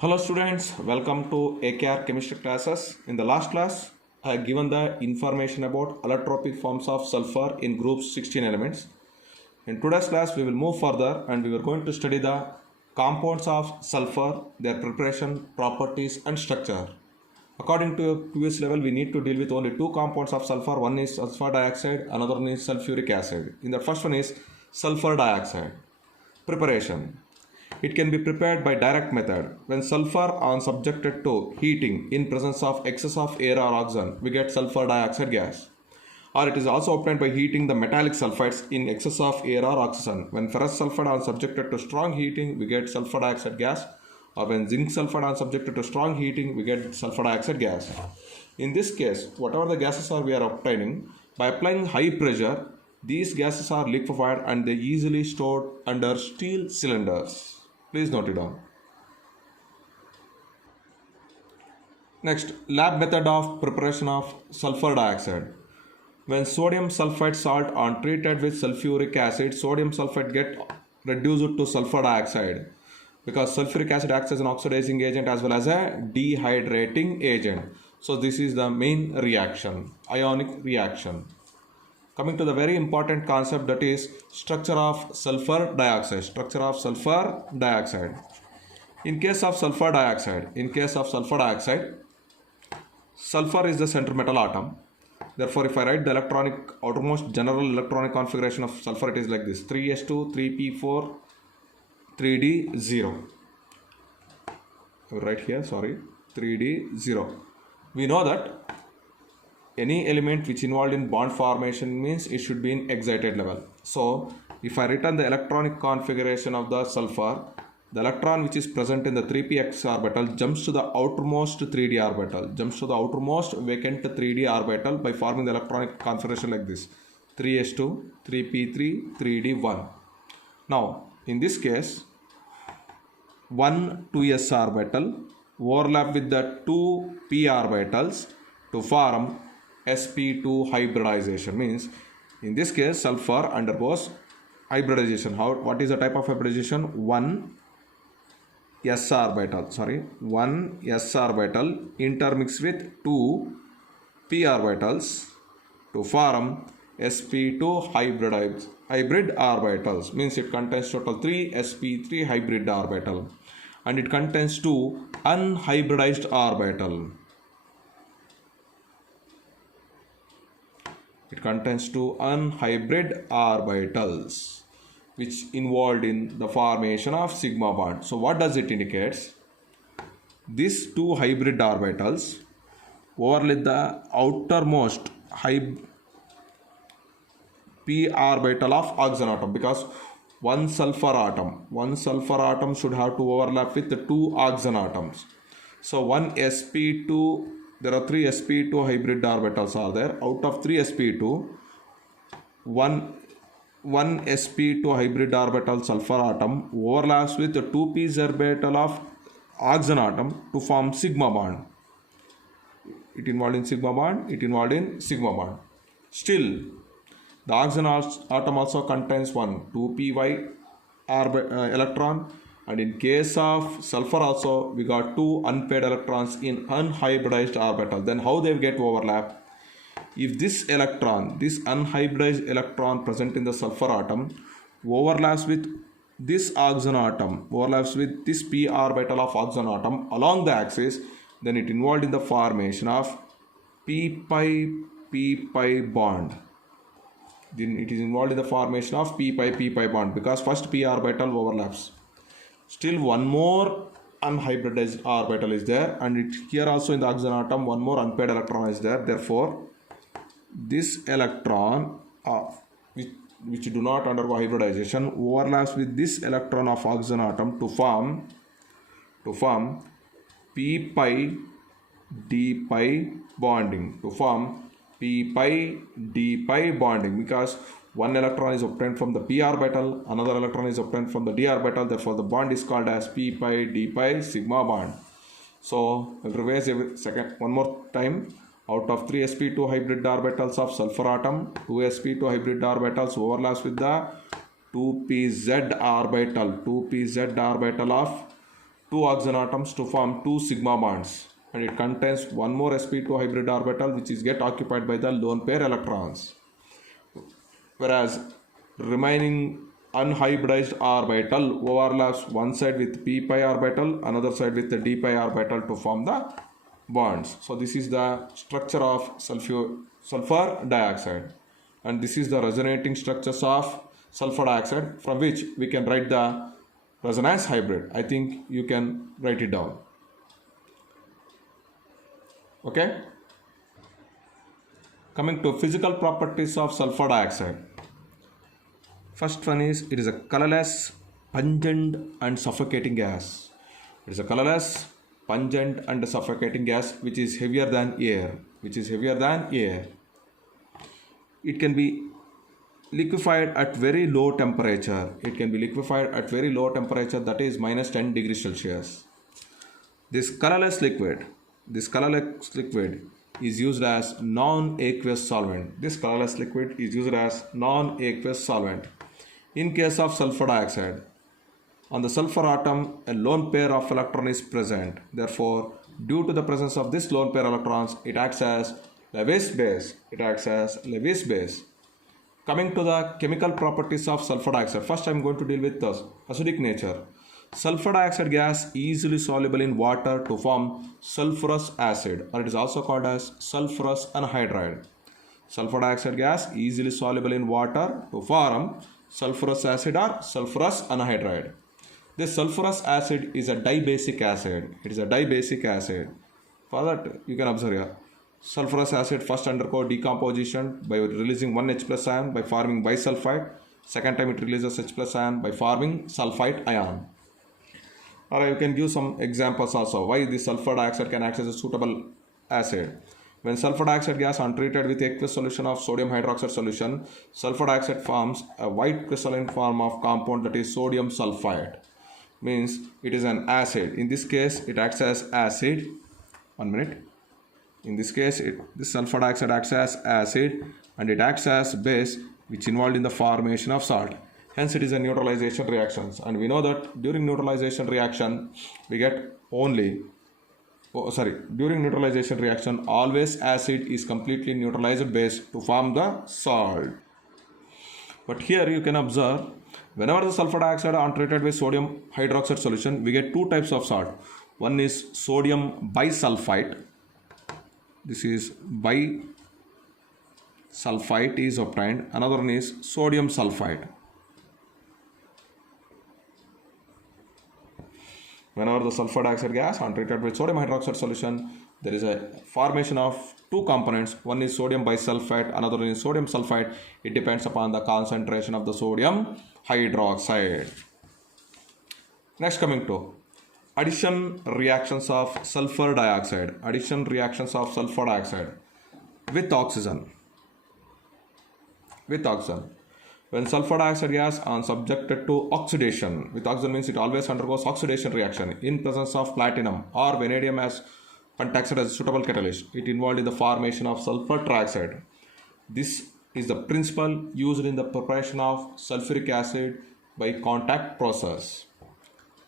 Hello students, welcome to AKR chemistry classes. In the last class, I have given the information about allotropic forms of sulfur in groups 16 elements. In today's class, we will move further and we are going to study the compounds of sulfur, their preparation, properties and structure. According to previous level, we need to deal with only two compounds of sulfur. One is sulfur dioxide, another one is sulfuric acid. In the first one is sulfur dioxide. Preparation. It can be prepared by direct method. When sulfur are subjected to heating in presence of excess of air or oxygen, we get sulfur dioxide gas. Or it is also obtained by heating the metallic sulfides in excess of air or oxygen. When ferrous sulfide are subjected to strong heating, we get sulfur dioxide gas. Or when zinc sulfide are subjected to strong heating, we get sulfur dioxide gas. In this case, whatever the gases are we are obtaining, by applying high pressure, these gases are liquefied and they easily stored under steel cylinders. Please note it down. Next, lab method of preparation of sulfur dioxide. When sodium sulfite salt are treated with sulfuric acid, sodium sulfite get reduced to sulfur dioxide because sulfuric acid acts as an oxidizing agent as well as a dehydrating agent. So this is the main reaction, ionic reaction. Coming to the very important concept, that is structure of sulfur dioxide. Structure of sulfur dioxide. In case of sulfur dioxide, sulfur is the center metal atom. Therefore, if I write the outermost general electronic configuration of sulfur, it is like this: 3s2, 3p4, 3d0. Right here, 3d0. We know that any element which involved in bond formation means it should be in excited level. So if I written the electronic configuration of the sulfur, the electron which is present in the 3px orbital jumps to the outermost 3d orbital, jumps to the outermost vacant 3d orbital by forming the electronic configuration like this: 3s2, 3p3, 3d1. Now in this case, 1 2s orbital overlap with the 2p orbitals to form sp2 hybridization. Means in this case sulfur undergoes hybridization. What is the type of hybridization? 1 s orbital intermix with 2 p orbitals to form sp2 hybrid orbitals. Means it contains total 3 sp3 hybrid orbital and it contains 2 unhybridized orbital. It contains 2 unhybrid orbitals which involved in the formation of sigma bond. So what does it indicate? These 2 hybrid orbitals overlap the outermost p orbital of oxygen atom, because one sulfur atom should have to overlap with the 2 oxygen atoms. So one sp2, there are 3 sp2 hybrid orbitals are there. Out of 3 sp2, one sp2 hybrid orbital sulfur atom overlaps with the 2p orbital of oxygen atom to form sigma bond. It involved in sigma bond. Still, the oxygen atom also contains one 2py electron. And in case of sulfur also, we got 2 unpaired electrons in unhybridized orbital. Then how they get overlap? If this unhybridized electron present in the sulfur atom overlaps with this oxygen atom, overlaps with this p orbital of oxygen atom along the axis, then it involved in the formation of p-pi bond. Then it is involved in the formation of p-pi bond because first p orbital overlaps. Still one more unhybridized orbital is there, and here also in the oxygen atom one more unpaired electron is there. Therefore, this electron which do not undergo hybridization overlaps with this electron of oxygen atom to form p-pi d-pi bonding. Because one electron is obtained from the p orbital, another electron is obtained from the d orbital. Therefore, the bond is called as p-pi d-pi sigma bond. So, I'll revise one more time. Out of 3 sp2 hybrid orbitals of sulfur atom, 2 sp2 hybrid orbitals overlaps with the 2pz orbital of two oxygen atoms to form two sigma bonds, and it contains one more sp2 hybrid orbital which is get occupied by the lone pair electrons, whereas remaining unhybridized orbital overlaps one side with p pi orbital, another side with the d pi orbital to form the bonds. So this is the structure of sulfur dioxide, and this is the resonating structures of sulfur dioxide, from which we can write the resonance hybrid. I think you can write it down. Okay. Coming to physical properties of sulfur dioxide. First one is it is a colorless, pungent and suffocating gas. It is a colorless, pungent and suffocating gas which is heavier than air. It can be liquefied at very low temperature. That is minus 10 degrees Celsius. This colorless liquid is used as non-aqueous solvent. In case of sulfur dioxide, on the sulfur atom, a lone pair of electron is present. Therefore, due to the presence of this lone pair electrons, it acts as Lewis base. Coming to the chemical properties of sulfur dioxide. First, I am going to deal with the acidic nature. Sulfur dioxide gas easily soluble in water to form sulfurous acid, or it is also called as sulfurous anhydride. Sulfur dioxide gas easily soluble in water to form sulfurous acid or sulfurous anhydride. This sulfurous acid is a dibasic acid. For that, you can observe here. Sulfurous acid first undergo decomposition by releasing one H plus ion by forming bisulfite. Second time it releases H plus ion by forming sulfite ion. Or you can give some examples also why the sulfur dioxide can act as a suitable acid. When sulfur dioxide gas untreated with aqueous solution of sodium hydroxide solution, sulfur dioxide forms a white crystalline form of compound, that is sodium sulfide. Means it is an acid. In this case, it acts as acid. 1 minute. In this case, this sulfur dioxide acts as acid and it acts as base, which involved in the formation of salt. Hence, it is a neutralization reaction. And we know that during neutralization reaction, during neutralization reaction, always acid is completely neutralized base to form the salt. But here you can observe, whenever the sulfur dioxide are untreated with sodium hydroxide solution, we get two types of salt. One is sodium bisulfite. This is bisulfite is obtained. Another one is sodium sulfite. Whenever the sulfur dioxide gas untreated with sodium hydroxide solution, there is a formation of two components. One is sodium bisulfite, another one is sodium sulfite. It depends upon the concentration of the sodium hydroxide. Next, coming to addition reactions of sulfur dioxide. With oxygen. When sulfur dioxide gas is subjected to oxidation, with oxygen means it always undergoes oxidation reaction in presence of platinum or vanadium as contacted as a suitable catalyst. It involved in the formation of sulfur trioxide. This is the principle used in the preparation of sulfuric acid by contact process.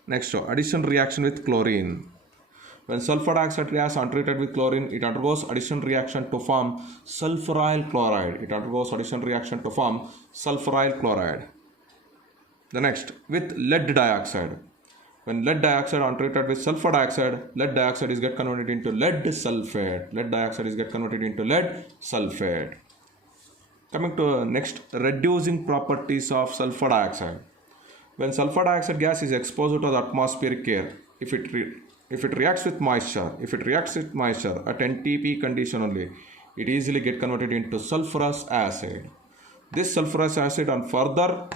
Next, addition reaction with chlorine. When sulfur dioxide gas untreated with chlorine, it undergoes addition reaction to form sulfuryl chloride. The next, with lead dioxide. When lead dioxide untreated with sulfur dioxide, lead dioxide is get converted into lead sulfate. Coming to next, reducing properties of sulfur dioxide. When sulfur dioxide gas is exposed to the atmospheric air, if it reacts with moisture at NTP condition only, it easily get converted into sulfurous acid. This sulfurous acid further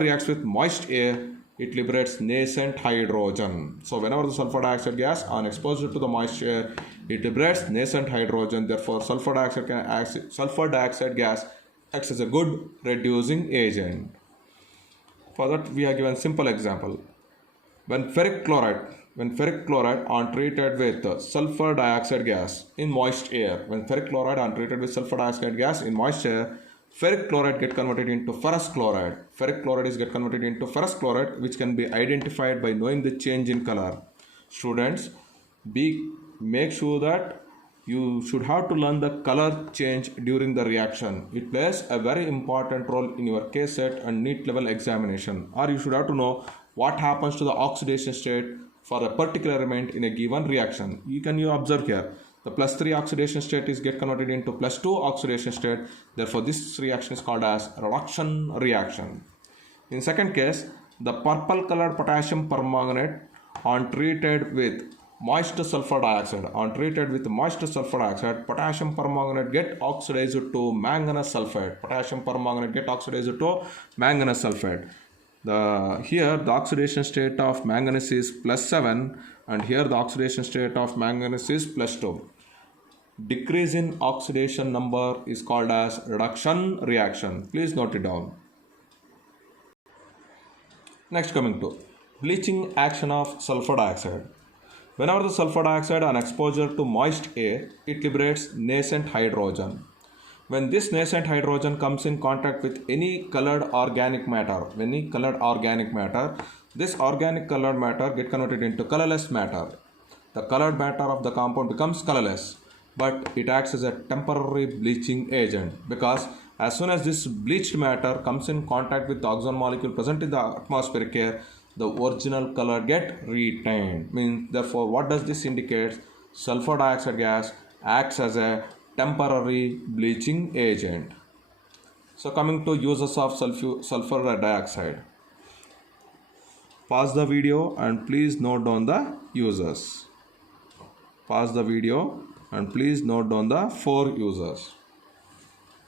reacts with moist air, it liberates nascent hydrogen. So whenever the sulfur dioxide gas is exposed to the moist air, it liberates nascent hydrogen. Therefore, sulfur dioxide gas acts as a good reducing agent. For that, we have given simple example. When ferric chloride untreated with sulfur dioxide gas in moist air, ferric chloride get converted into ferrous chloride. Ferric chloride is get converted into ferrous chloride, which can be identified by knowing the change in color. Students, make sure that you should have to learn the color change during the reaction. It plays a very important role in your case set and NEET level examination. Or you should have to know what happens to the oxidation state for a particular element in a given reaction. You observe here. The +3 oxidation state is get converted into +2 oxidation state. Therefore, this reaction is called as reduction reaction. In second case, the purple colored potassium permanganate on treated with moist sulfur dioxide. Potassium permanganate get oxidized to manganese sulfate. Here the oxidation state of manganese is +7 and here the oxidation state of manganese is +2. Decrease in oxidation number is called as reduction reaction. Please note it down. Next, coming to bleaching action of sulfur dioxide. Whenever the sulfur dioxide on exposure to moist air, it liberates nascent hydrogen. When this nascent hydrogen comes in contact with any colored organic matter, this organic colored matter get converted into colorless matter. The colored matter of the compound becomes colorless, but it acts as a temporary bleaching agent, because as soon as this bleached matter comes in contact with the oxygen molecule present in the atmospheric air, the original color get retained. Therefore, what does this indicate? Sulfur dioxide gas acts as a temporary bleaching agent. So coming to uses of sulfur dioxide. Pause the video and please note down the uses. Please note down the 4 uses.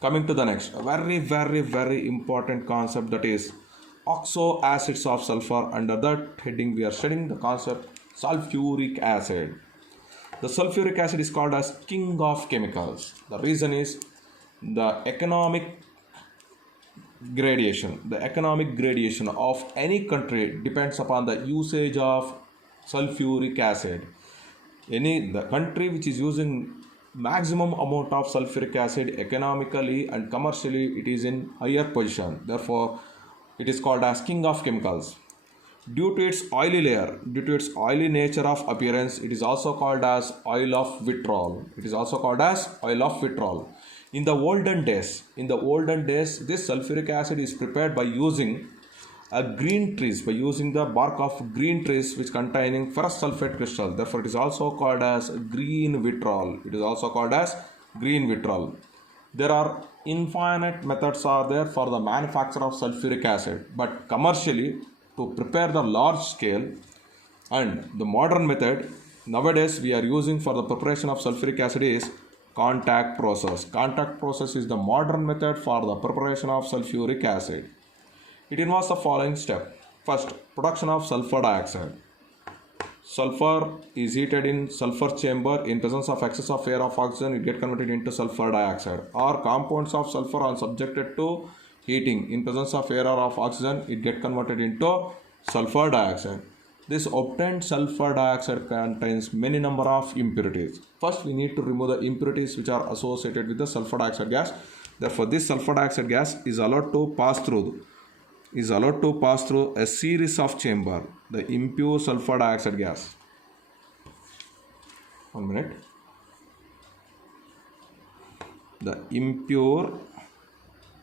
Coming to the next, a very important concept, that is oxo acids of sulfur. Under that heading we are studying the concept sulfuric acid. The sulfuric acid is called as king of chemicals. The reason is the economic gradation of any country depends upon the usage of sulfuric acid. The country which is using maximum amount of sulfuric acid economically and commercially, it is in higher position. Therefore, it is called as king of chemicals. Due to its oily nature of appearance, it is also called as oil of vitriol. In the olden days, this sulfuric acid is prepared by using the bark of green trees which containing ferrous sulfate crystal. Therefore, it is also called as green vitriol. There are infinite methods are there for the manufacture of sulfuric acid, but commercially, to prepare the large scale, and the modern method nowadays we are using for the preparation of sulfuric acid is contact process. Contact process is the modern method for the preparation of sulfuric acid. It involves the following step. First, production of sulfur dioxide. Sulfur is heated in sulfur chamber. In presence of excess of air of oxygen, it gets converted into sulfur dioxide. Or compounds of sulfur are subjected to heating. In presence of air or of oxygen, it gets converted into sulfur dioxide. This obtained sulfur dioxide contains many number of impurities. First, we need to remove the impurities which are associated with the sulfur dioxide gas. Therefore, this sulfur dioxide gas is allowed to pass through a series of chamber. The impure sulfur dioxide gas. 1 minute. The impure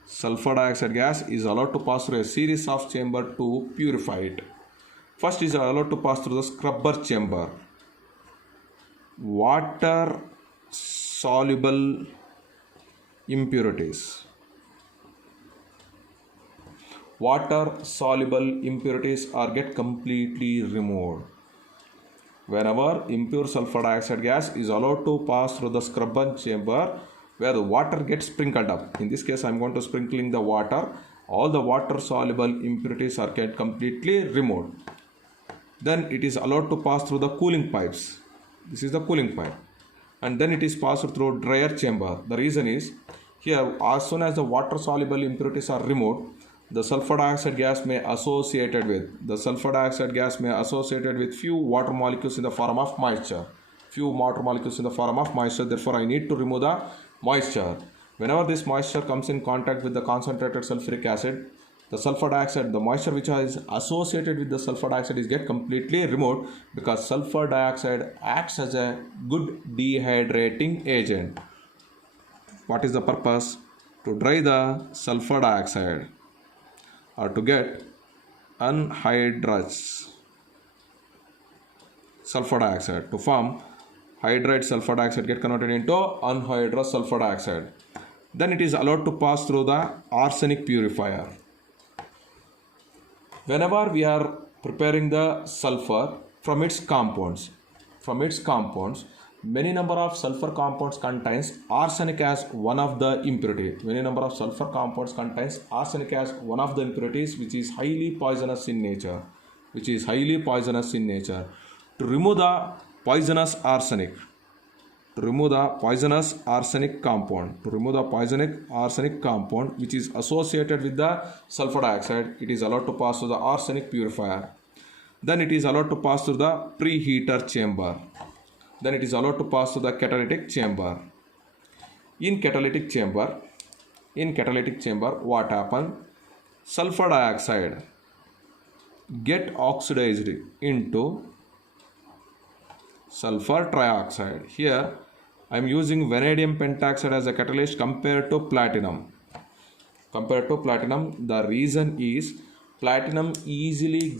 sulfur dioxide gas is allowed to pass through a series of chambers to purify it. First is allowed to pass through the scrubber chamber. Water soluble impurities. Are get completely removed. Whenever impure sulfur dioxide gas is allowed to pass through the scrubber chamber, where the water gets sprinkled up. In this case, I am going to sprinkling the water. All the water soluble impurities are get completely removed. Then it is allowed to pass through the cooling pipes. This is the cooling pipe. And then it is passed through dryer chamber. The reason is, here as soon as the water soluble impurities are removed, the sulfur dioxide gas may associated with few water molecules in the form of moisture. Therefore, I need to remove the moisture. Whenever this moisture comes in contact with the concentrated sulfuric acid, the sulfur dioxide, the moisture which is associated with the sulfur dioxide is get completely removed, because sulfur dioxide acts as a good dehydrating agent. What is the purpose? To dry the sulfur dioxide, or to get anhydrous sulfur dioxide. To form hydride sulfur dioxide get converted into anhydrous sulfur dioxide. Then it is allowed to pass through the arsenic purifier. Whenever we are preparing the sulfur from its compounds, many number of sulfur compounds contains arsenic as one of the impurity. Many number of sulfur compounds contains arsenic as one of the impurities, which is highly poisonous in nature. To remove the poisonous arsenic, compound which is associated with the sulfur dioxide, it is allowed to pass through the arsenic purifier. Then it is allowed to pass through the preheater chamber. Then it is allowed to pass through the catalytic chamber. In catalytic chamber, what happens? Sulfur dioxide get oxidized into sulfur trioxide. Here I am using vanadium pentoxide as a catalyst compared to platinum. The reason is platinum easily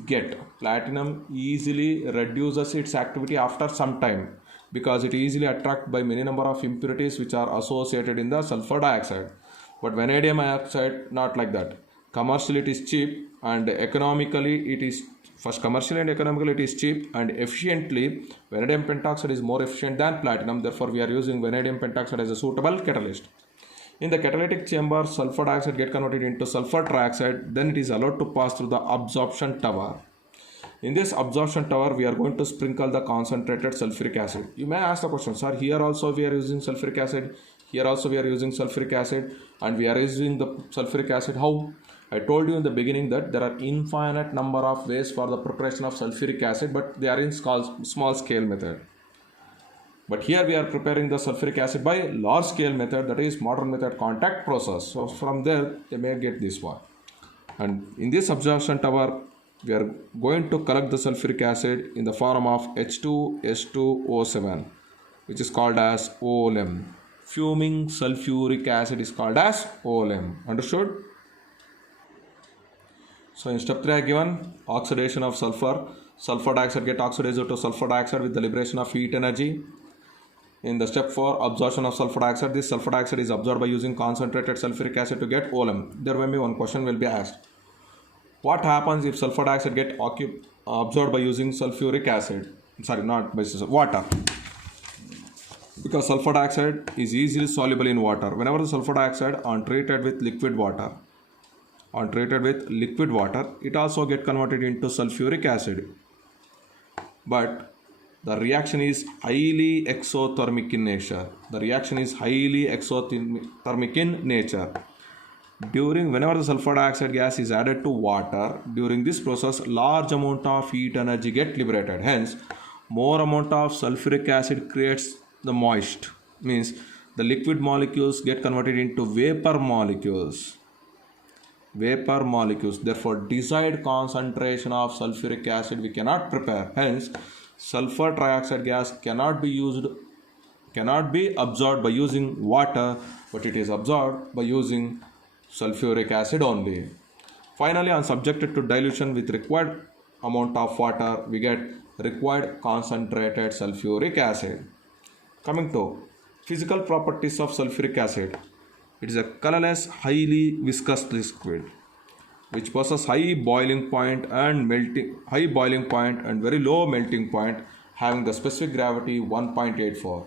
reduces its activity after some time, because it easily attracted by many number of impurities which are associated in the sulfur dioxide. But vanadium oxide not like that. Commercially it is cheap, and economically it is cheap, and efficiently vanadium pentoxide is more efficient than platinum. Therefore we are using vanadium pentoxide as a suitable catalyst. In the catalytic chamber, sulfur dioxide get converted into sulfur trioxide. Then it is allowed to pass through the absorption tower. In this absorption tower, we are going to sprinkle the concentrated sulfuric acid. You may ask the question, sir, here also we are using sulfuric acid, here also we are using sulfuric acid, and we are using the sulfuric acid. How? I told you in the beginning that there are infinite number of ways for the preparation of sulfuric acid, but they are in small scale method. But here we are preparing the sulfuric acid by large scale method, that is modern method contact process. So from there they may get this one. And in this absorption tower, we are going to collect the sulfuric acid in the form of H2S2O7, which is called as OLM. Fuming sulfuric acid is called as OLM. Understood? So in step 3 I given oxidation of sulfur dioxide get oxidized to sulfur dioxide with the liberation of heat energy. In the step 4, absorption of sulfur dioxide, this sulfur dioxide is absorbed by using concentrated sulfuric acid to get OLM. There will be one question will be asked. What happens if sulfur dioxide get absorbed by using sulfuric acid? Sorry, not by water. Because sulfur dioxide is easily soluble in water. Whenever the sulfur dioxide on treated with liquid water, it also get converted into sulfuric acid. But the reaction is highly exothermic in nature. Whenever the sulfur dioxide gas is added to water, during this process, large amount of heat energy get liberated. Hence, more amount of sulfuric acid creates the moist. Means the liquid molecules get converted into vapor molecules. Therefore, desired concentration of sulfuric acid we cannot prepare. Hence, sulfur trioxide gas cannot be absorbed by using water, but it is absorbed by using sulfuric acid only. Finally, on subjected to dilution with required amount of water, we get required concentrated sulfuric acid. Coming to physical properties of sulfuric acid, it is a colorless, highly viscous liquid which possesses high boiling point and very low melting point, having the specific gravity 1.84.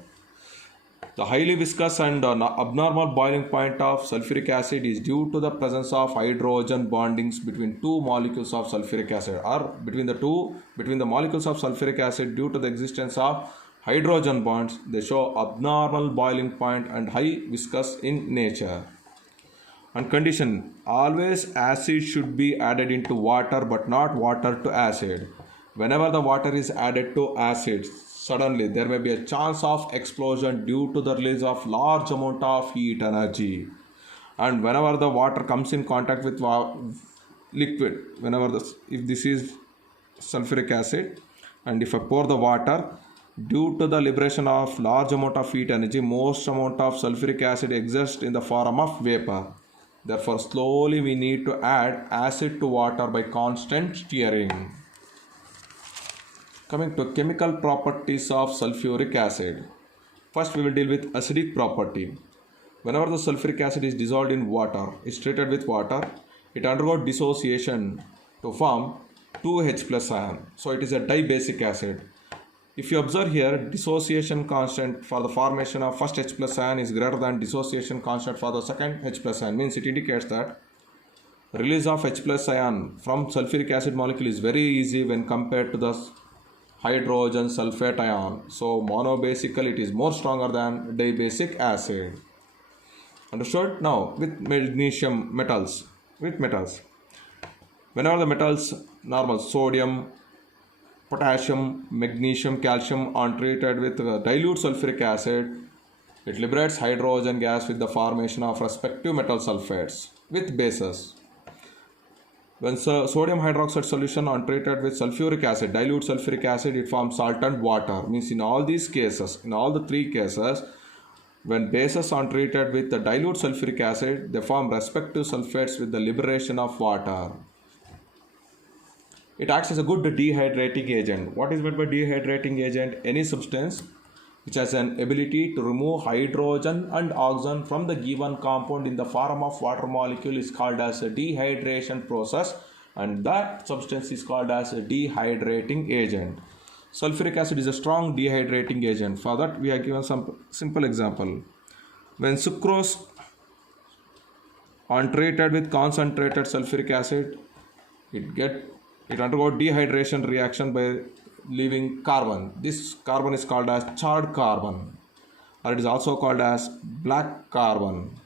The highly viscous and abnormal boiling point of sulfuric acid is due to the presence of hydrogen bondings between two molecules of sulfuric acid, or between the molecules of sulfuric acid. Due to the existence of hydrogen bonds, they show abnormal boiling point and high viscous in nature. And condition: always acid should be added into water, but not water to acid. Whenever the water is added to acid, suddenly there may be a chance of explosion due to the release of large amount of heat energy. And whenever the water comes in contact with liquid, if this is sulfuric acid, and if I pour the water, due to the liberation of large amount of heat energy, most amount of sulfuric acid exists in the form of vapor. Therefore, slowly we need to add acid to water by constant stirring. Coming to chemical properties of sulfuric acid. First, we will deal with acidic property. Whenever the sulfuric acid is dissolved in water, is treated with water, it undergoes dissociation to form 2H plus ion. So it is a dibasic acid. If you observe here, dissociation constant for the formation of first H plus ion is greater than dissociation constant for the second H plus ion. Means it indicates that release of H plus ion from sulfuric acid molecule is very easy when compared to the hydrogen sulfate ion. So monobasically it is more stronger than dibasic acid. Understood? Now with magnesium metals. Whenever the metals normal sodium, potassium, magnesium, calcium are treated with dilute sulfuric acid, it liberates hydrogen gas with the formation of respective metal sulfates with bases. When sodium hydroxide solution are treated with sulfuric acid, dilute sulfuric acid, it forms salt and water. Means in all these cases, in all the three cases, when bases are treated with the dilute sulfuric acid, they form respective sulfates with the liberation of water. It acts as a good dehydrating agent. What is meant by dehydrating agent? Any substance which has an ability to remove hydrogen and oxygen from the given compound in the form of water molecule is called as a dehydration process, and that substance is called as a dehydrating agent. Sulfuric acid is a strong dehydrating agent. For that we are given some simple example. When sucrose untreated with concentrated sulfuric acid, it undergoes dehydration reaction by leaving carbon. This carbon is called as charred carbon, or it is also called as black carbon.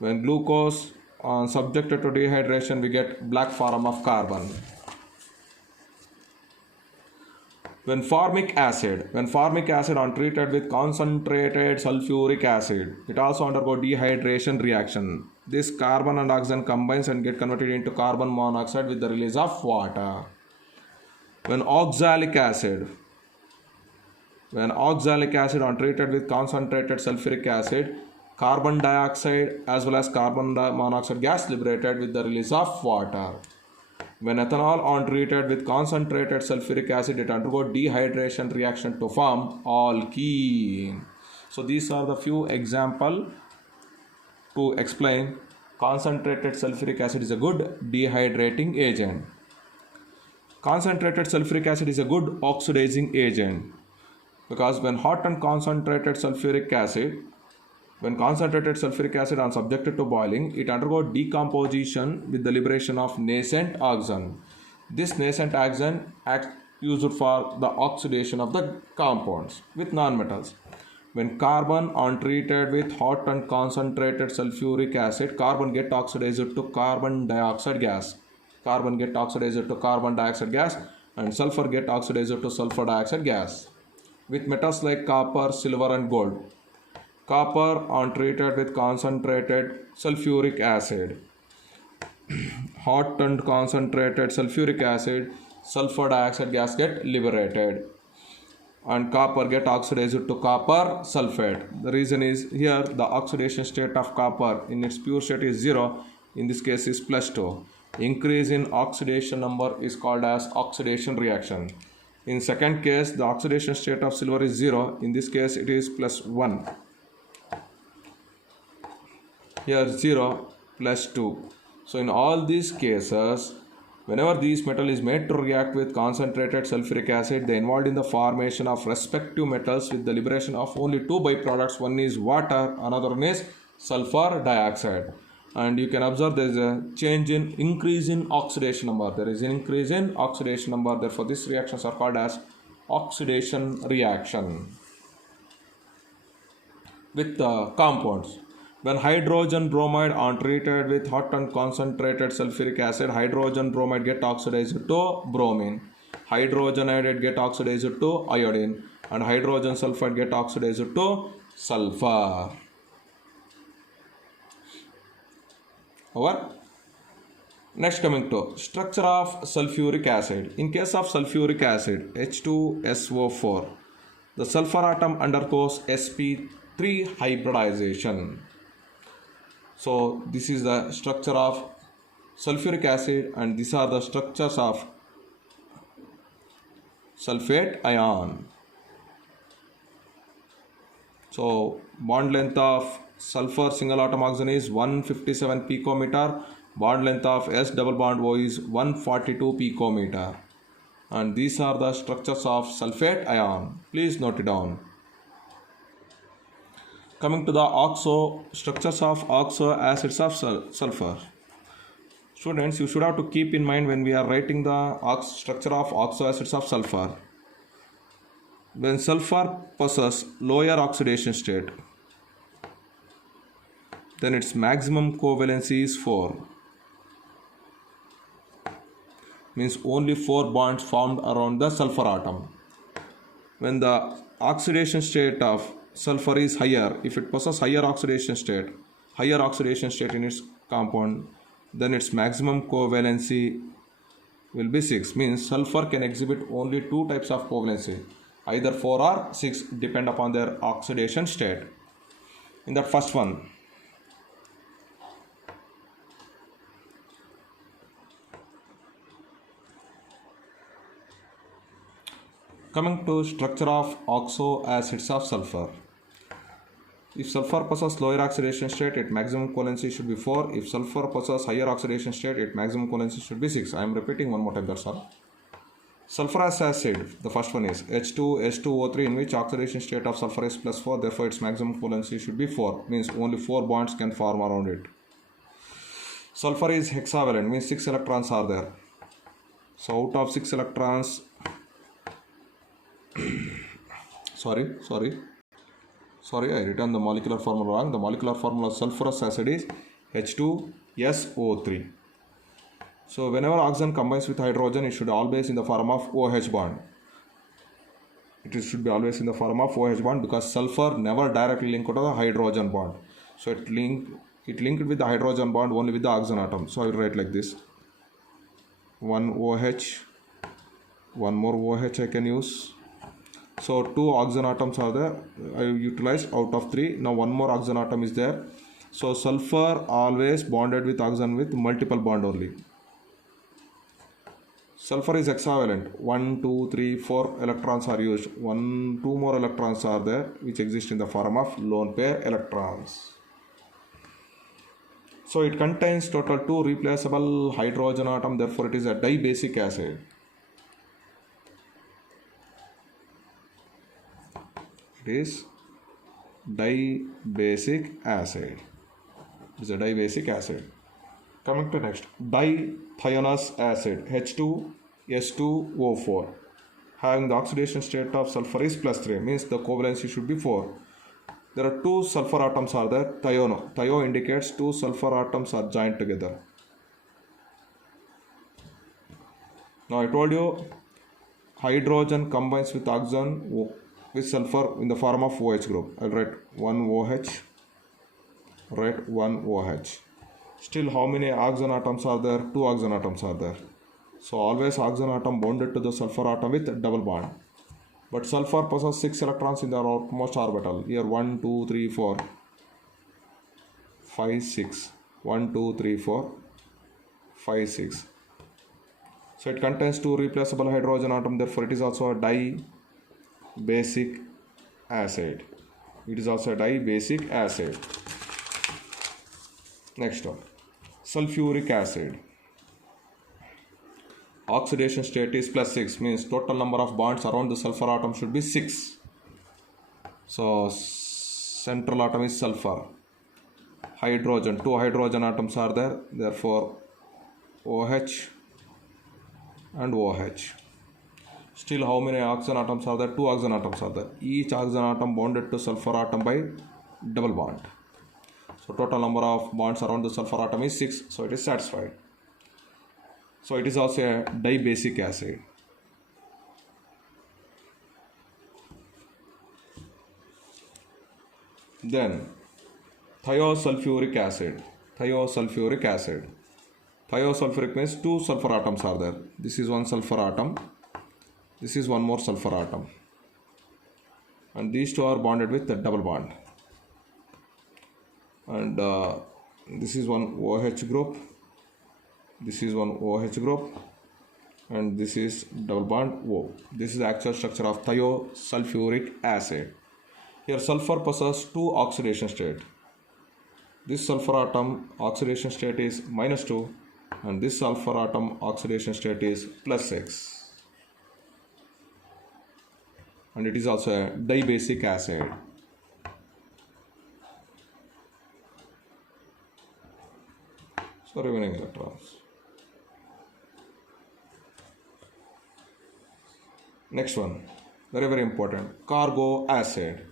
When glucose is subjected to dehydration, we get black form of carbon. When formic acid untreated with concentrated sulfuric acid, it also undergoes dehydration reaction. This carbon and oxygen combines and get converted into carbon monoxide with the release of water. When oxalic acid untreated with concentrated sulfuric acid, carbon dioxide as well as carbon monoxide gas liberated with the release of water. When ethanol untreated with concentrated sulfuric acid, it undergoes dehydration reaction to form alkene. So these are the few examples to explain concentrated sulfuric acid is a good dehydrating agent. Concentrated sulfuric acid is a good oxidizing agent, because when hot and concentrated sulfuric acid are subjected to boiling, it undergoes decomposition with the liberation of nascent oxygen. This nascent oxygen acts used for the oxidation of the compounds with nonmetals. When carbon untreated with hot and concentrated sulfuric acid, carbon get oxidized to carbon dioxide gas. And sulfur get oxidized to sulfur dioxide gas. With metals like copper, silver and gold. Copper untreated with concentrated sulfuric acid. Hot and concentrated sulfuric acid, sulfur dioxide gas get liberated, and copper get oxidized to copper sulfate. The reason is here the oxidation state of copper in its pure state is 0. In this case is +2. Increase in oxidation number is called as oxidation reaction. In second case, the oxidation state of silver is 0. In this case it is +1. Here 0 +2. So in all these cases, whenever this metal is made to react with concentrated sulfuric acid, they involved in the formation of respective metals with the liberation of only two byproducts. One is water, another one is sulfur dioxide. And you can observe there is a increase in oxidation number. Therefore these reactions are called as oxidation reaction. With compounds. When hydrogen bromide untreated with hot and concentrated sulfuric acid, hydrogen bromide get oxidized to bromine. hydrogen iodide get oxidized to iodine and hydrogen sulfide get oxidized to sulfur. Over. Next, coming to structure of sulfuric acid. In case of sulfuric acid, H2SO4, the sulfur atom undergoes sp3 hybridization. So this is the structure of sulfuric acid and these are the structures of sulfate ion. So bond length of sulfur single atom oxygen is 157 picometer. Bond length of S double bond O is 142 picometer. And these are the structures of sulfate ion. Please note it down. Coming to the oxo, structures of oxo acids of sulfur. Students, you should have to keep in mind when we are writing the structure of oxo acids of sulfur. When sulfur possesses lower oxidation state, then its maximum covalency is 4. Means only 4 bonds formed around the sulfur atom. When the oxidation state of sulfur is higher, if it possesses higher oxidation state in its compound, then its maximum covalency will be 6. Means sulfur can exhibit only 2 types of covalency, either 4 or 6, depend upon their oxidation state. In that first one, coming to structure of oxo acids of sulfur. If sulfur possesses lower oxidation state, its maximum covalency should be 4. If sulfur possesses higher oxidation state, its maximum covalency should be 6. I am repeating one more time, that's all. Sulfurous acid, the first one is H2SO3, in which oxidation state of sulfur is +4, therefore its maximum covalency should be 4, means only 4 bonds can form around it. Sulfur is hexavalent, means 6 electrons are there. So out of 6 electrons, sorry, I written the molecular formula wrong. The molecular formula of sulfurous acid is H2SO3. So whenever oxygen combines with hydrogen, it should always in the form of OH bond. It should be always in the form of OH bond because sulfur never directly linked to the hydrogen bond. So it linked with the hydrogen bond only with the oxygen atom. So I will write like this. One OH, one more OH I can use. So 2 oxygen atoms are there. I utilized out of 3. Now one more oxygen atom is there. So sulfur always bonded with oxygen with multiple bond only. Sulfur is hexavalent. 1, 2, 3, 4 electrons are used. 2 more electrons are there which exist in the form of lone pair electrons. So it contains total 2 replaceable hydrogen atom. Therefore it is a dibasic acid. It is dibasic acid. It is a dibasic acid. Coming to next, dithionous acid H2S2O4, having the oxidation state of sulfur is +3, means the covalency should be 4. There are 2 sulfur atoms are there. Thio indicates 2 sulfur atoms are joined together. Now I told you hydrogen combines with oxygen with sulfur in the form of OH group. I'll write 1 OH, write 1 OH. Still how many oxygen atoms are there? 2 oxygen atoms are there. So always oxygen atom bonded to the sulfur atom with double bond. But sulfur possesses 6 electrons in the outermost orbital. Here 1, 2, 3, 4, 5, 6. 1, 2, 3, 4, 5, 6. So it contains 2 replaceable hydrogen atoms. Therefore it is also a dibasic acid. It is also a dibasic acid. Next one, sulfuric acid. Oxidation state is +6, means total number of bonds around the sulfur atom should be 6. So central atom is sulfur. Hydrogen, 2 hydrogen atoms are there. Therefore OH and OH. Still how many oxygen atoms are there? 2 oxygen atoms are there. Each oxygen atom bonded to sulfur atom by double bond. So total number of bonds around the sulfur atom is 6. So it is satisfied. So it is also a dibasic acid. Then thiosulfuric acid. Thiosulfuric acid. Thiosulfuric means two sulfur atoms are there. This is one sulfur atom. This is one more sulfur atom. And these two are bonded with a double bond. And this is one OH group. This is one OH group. And this is double bond O. This is the actual structure of thiosulfuric acid. Here sulfur possesses two oxidation state. This sulfur atom oxidation state is -2 and this sulfur atom oxidation state is +6. And it is also a dibasic acid. So remaining electrons. Next one, very important, cargo acid.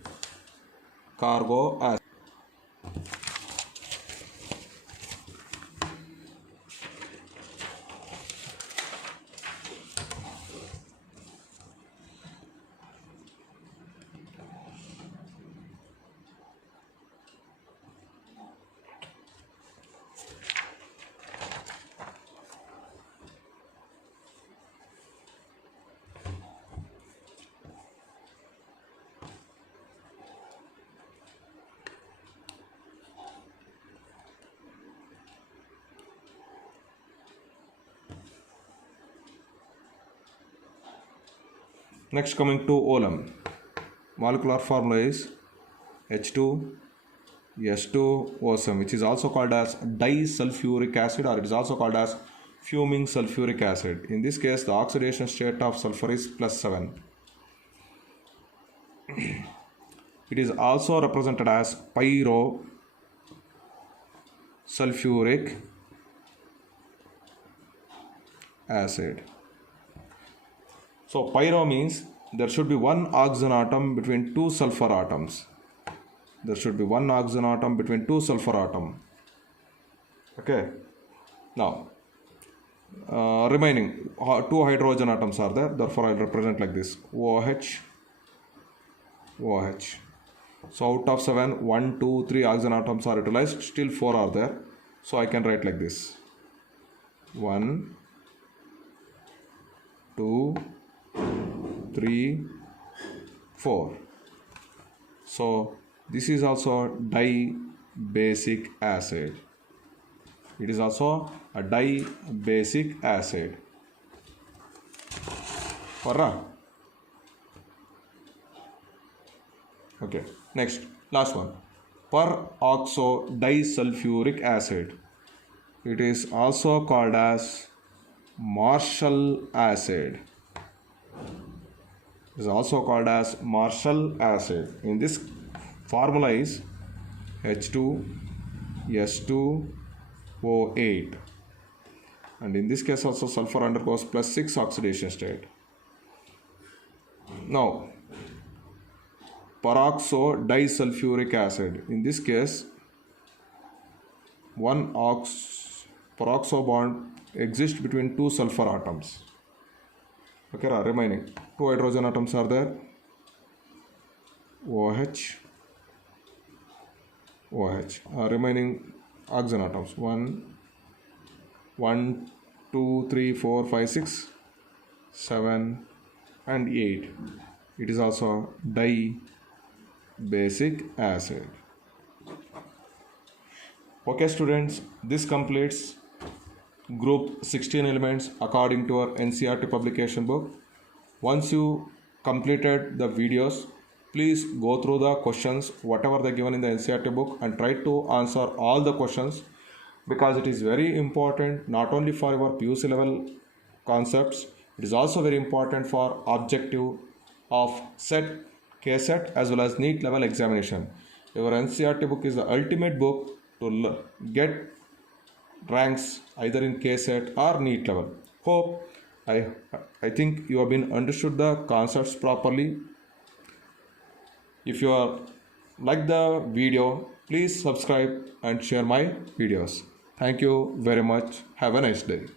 Cargo acid. Next, coming to OLEM. Molecular formula is H2S2O7, which is also called as disulfuric acid, or it is also called as fuming sulfuric acid. In this case, the oxidation state of sulfur is +7. It is also represented as pyrosulfuric acid. So pyro means there should be one oxygen atom between two sulfur atoms. There should be one oxygen atom between two sulfur atoms. Okay. Now, remaining two hydrogen atoms are there. Therefore, I will represent like this: OH, OH. So out of 7, 1, 2, 3 oxygen atoms are utilized. Still 4 are there. So I can write like this: 1, 2, 3, 4. So this is also dibasic acid. It is also a dibasic acid. Okay. Next, last one, peroxodisulfuric acid. It is also called as Marshall acid. It is also called as Marshall acid. In this formula is H2S2O8, and in this case also sulfur undergoes +6 oxidation state. Now, peroxodisulfuric acid. In this case, one peroxo bond exists between two sulfur atoms. Okay, remaining two hydrogen atoms are there: OH, OH. Remaining oxygen atoms: 1, 2, 3, 4, 5, 6, 7, and 8. It is also dibasic acid. Okay, students, this completes group 16 elements according to our NCERT publication book. Once you completed the videos, please go through the questions whatever they given in the NCERT book and try to answer all the questions, because it is very important not only for your PUC level concepts, it is also very important for objective of SET, KSET as well as NEET level examination. Your NCERT book is the ultimate book to get ranks either in KSET or NEET level. Hope I think you have been understood the concepts properly. If you are like the video, please subscribe and share my videos. Thank you very much. Have a nice day.